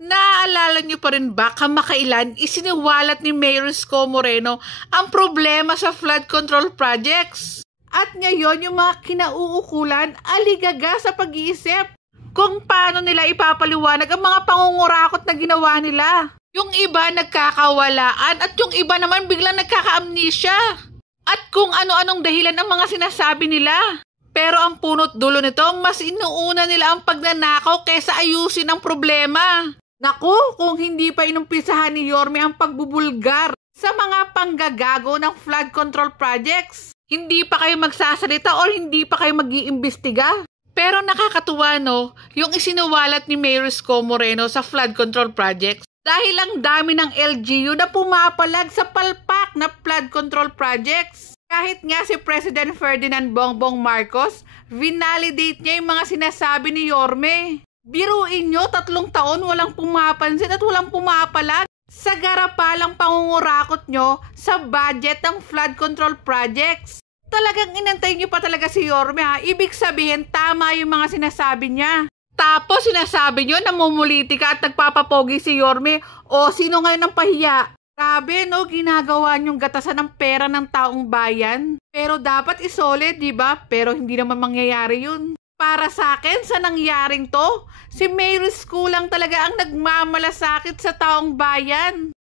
Naaalala niyo pa rin ba kamakailan isiniwalat ni Mayor Isko Moreno ang problema sa flood control projects? At ngayon yung mga kinauukulan aligaga sa pag-iisip kung paano nila ipapaliwanag ang mga pangungurakot na ginawa nila. Yung iba nagkakawalaan at yung iba naman biglang nagkaka-amnesia. At kung ano-anong dahilan ang mga sinasabi nila. Pero ang punot dulo nito, mas inuuna nila ang pagnanakaw kaysa ayusin ang problema. Naku, kung hindi pa inumpisahan ni Yorme ang pagbubulgar sa mga panggagago ng flood control projects, hindi pa kayo magsasalita o hindi pa kayo mag-iimbestiga. Pero nakakatuwa no, yung isinuwalat ni Mayor Isko Moreno sa flood control projects dahil ang dami ng LGU na pumapalag sa palpak na flood control projects. Kahit nga si President Ferdinand Bongbong Marcos, vinalidate niya yung mga sinasabi ni Yorme. Biruin nyo, 3 taon walang pumapansin at walang pumapalag sa garapalang pangungurakot nyo sa budget ng flood control projects. Talagang inantay nyo pa talaga si Yorme ha. Ibig sabihin, tama yung mga sinasabi niya. Tapos sinasabi nyo na mumulitika at nagpapapogi si Yorme. O sino ngayon ang pahiya? Grabe no, ginagawa nyong gatasan ng pera ng taong bayan. Pero dapat isole, di ba? Pero hindi naman mangyayari yun. Para sa akin, sa nangyaring to, si Mayor Isko lang talaga ang nagmamalasakit sa taong bayan.